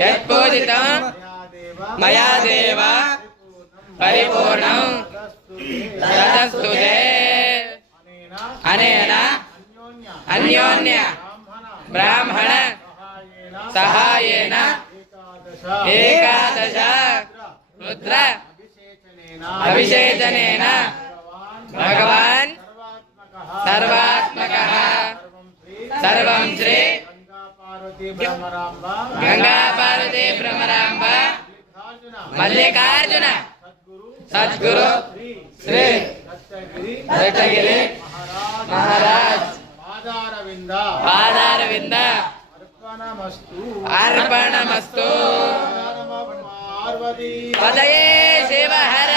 यत्पूजितं मया देव परिपूर्णं तदस्तु ते अनेन अन्योन्य ब्राह्मण सहायेन एकादश रुद्र अभिषेचनेन भगवान् सर्वात्मकः सर्वं श्री गंगा पार्वती भ्रमरांब मल्लिकार्जुन सद्गुरु श्री दत्तगिरि महाराज पादारविंद अर्पणमस्तु पदये शिव हर